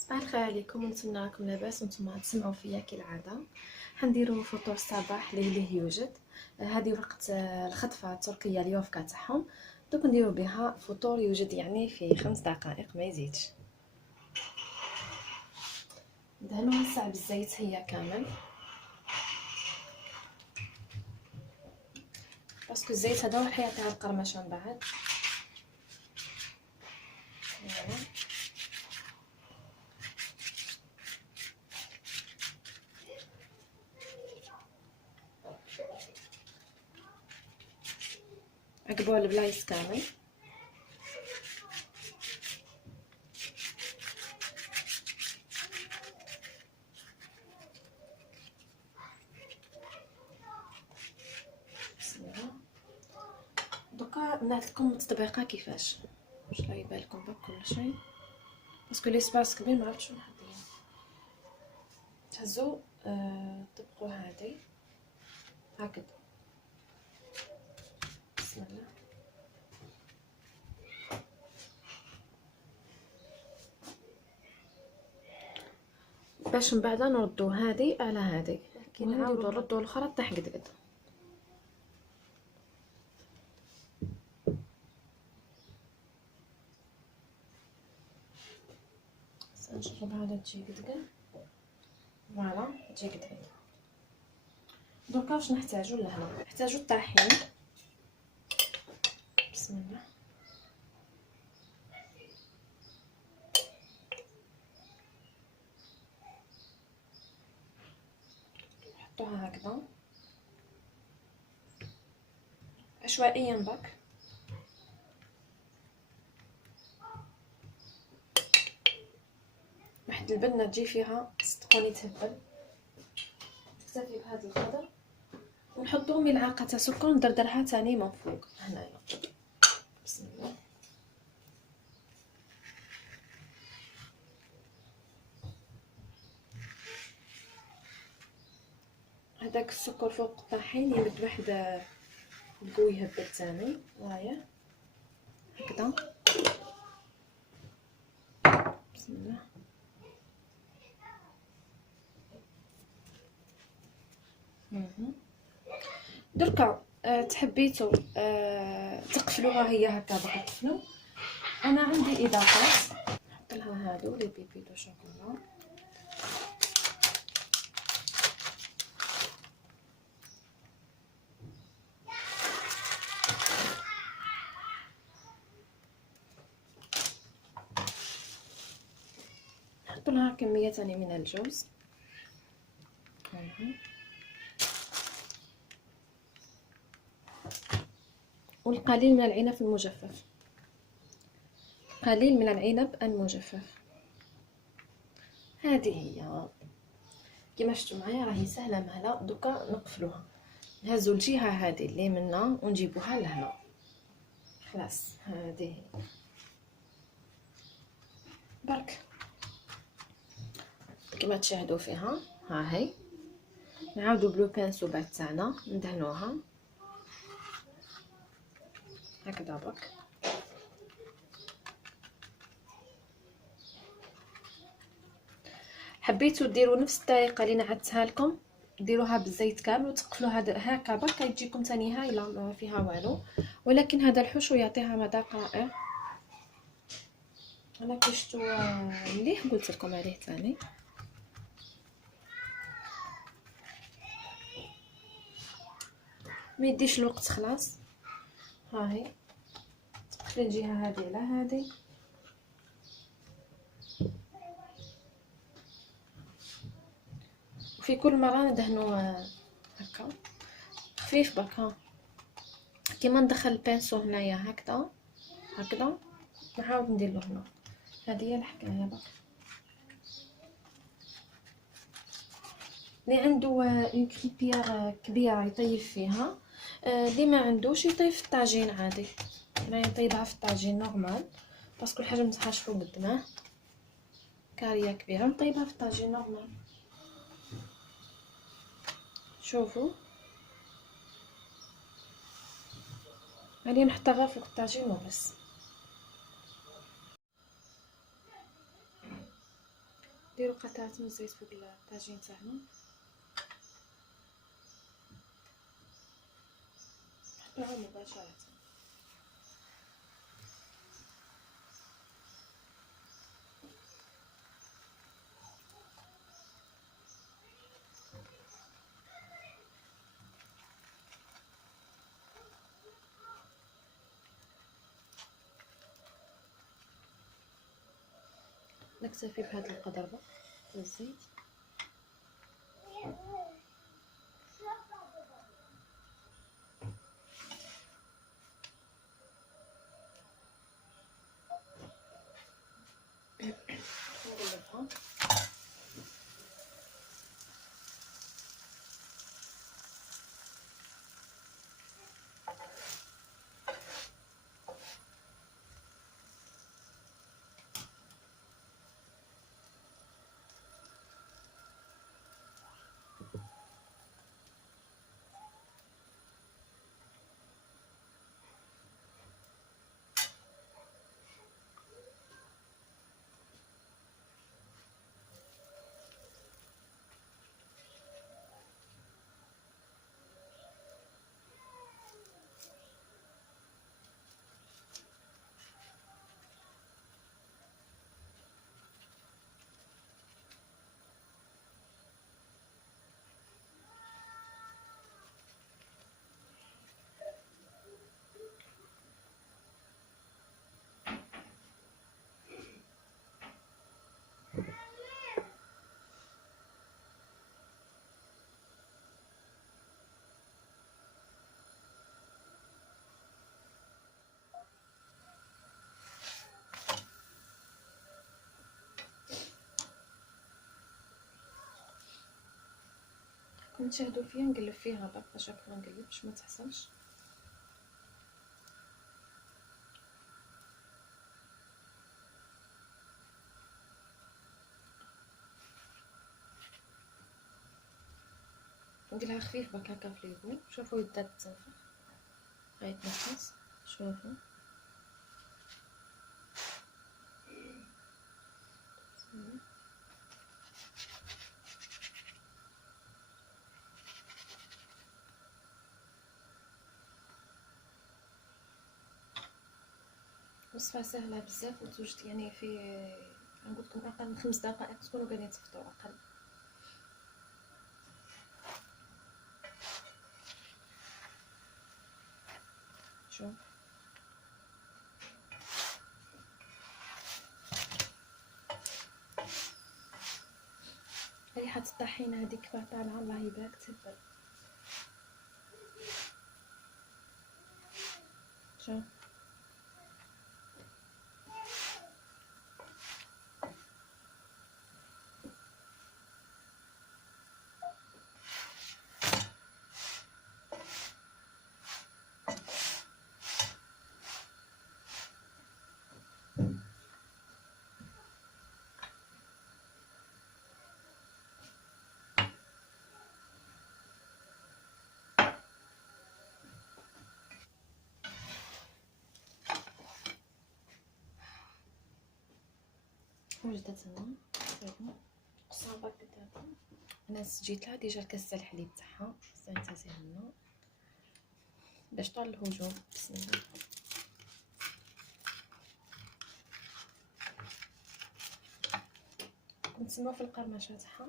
صباح الخير عليكم، نتمنى راكم لاباس وانتم تسمعوا فيا كالعاده. حنديروا فطور الصباح اللي يوجد. هذه وقت الخطفه التركيه اليوفكا تاعهم. دوك نديروا بها فطور يوجد يعني في 5 دقائق ما يزيدش. دهنوها الساعه بالزيت هي كامل، باسكو الزيت هذا هو اللي يعطيها القرمشه من بعد. عقبوا البلايص كامل. بسم الله. دوكا نعطيكم التطبيقه كيفاش واش لا يبان لكم بك كل شيء، باسكو لي سباس كبير ما عرفتش شنو نحطيه. تهزوا طبقوا هذه هكذا. بسم الله. باش من بعد نردو هذه على هذه، كي نعاودو نردو الاخرى طيح قد نجرب هذا تجي قد فوالا تجي قد. دوكا واش نحتاجو لهنا؟ نحتاجو الطحين. بسم الله. نحطوها هكذا عشوائيا باك. واحد البنه تجي فيها صدقوني تهبل. نكتفي بهذا الخضر ونحطو ملعقه تاع سكر ندردرها تاني من فوق هنايا. بسم الله. هذاك السكر فوق الطحين يمد واحد القوي يهبل تاني. هايا هكذا. بسم الله. دركا تحبيتو تقفلوها هي هكا باغا تقفلو. انا عندي اضافات نحط لها هادو لي بيبي دو شوكولا. نحط لها كميه ثانيه من الجوز. والقليل من العنب المجفف. قليل من العنب المجفف. هذه هي كما شفتوا معايا راهي سهله مهله. دوكا نقفلوها، نهزوا الجهه هذه اللي منا ونجيبوها لهنا. خلاص هذه برك كما تشاهدوا فيها. ها هي نعاودو بلو بانسو بعد تاعنا ندهنوها هكذا برك. حبيتو ديروا نفس الطريقه اللي نعدتها لكم، ديروها بالزيت كامل وتقفلوها هكا برك تجيكم ثاني هايله ما فيها والو، ولكن هذا الحشو يعطيها مذاق رائع. انا كشتو مليح قلت لكم عليه ثاني. ما يديش الوقت خلاص. ها هي تقفلي الجهه هذه على هذه. في كل مره ندهنو هكا خفيف برك. ها كيما ندخل البانسو هنايا هكذا هكذا نعاود ندير له هنا. هذه هي الحكايه برك. اللي عنده اون كريبيير كبيره يطيب فيها، اللي ما عندوش يطيب في الطاجين عادي. انا نطيبها في الطاجين نورمال باسكو الحاجه متحاش فوق الدماغ. كاريه كبيره نطيبها في الطاجين نورمال. شوفوا غادي نحطها فوق الطاجين وبس. نديرو قطعه من الزيت فوق الطاجين تاعنا، نحطوها مباشره. نكتفي بهذا القدر تاع الزيت. نقلبها. كون تشاهدوا فيا نقلب فيها برك باش هكا نقلب باش ما تحصلش. نقلها خفيف برك هكا في اليدين. شوفوا بدات تنفخ، غيتنفس. شوفوا وصفه سهله بزاف وتوجد يعني في نقول لكم اقل من 5 دقائق تكونوا قاعدين تفطروا. اقل. شوف ريحه الطحينه هذيك كيف طالعه الله يبارك تهبل. شوف وجدت هنا صافي الصابه قدامكم. انا سجيت لها ديجا الكاس تاع الحليب تاعها. ننتزع منه باش طال الهجوم. بسم الله. نتسمى في القرمشه تاعها.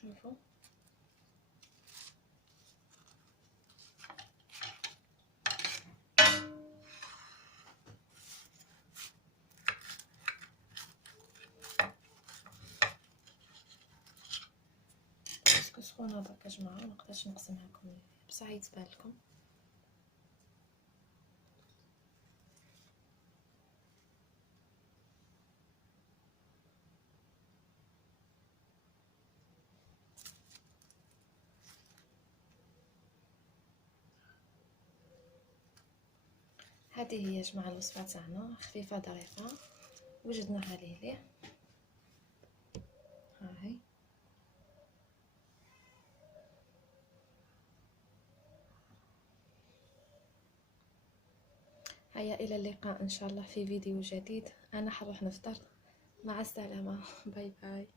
شوفوا باسكو سخونه درك يا جماعه منقدرش نقسمها لكم بصح يتبان لكم. هذه هي جماعه الوصفه تاعنا، خفيفه ظريفه وجدناها ليه. هاهي هيا، الى اللقاء ان شاء الله في فيديو جديد. انا حروح نفطر، مع السلامه. باي باي.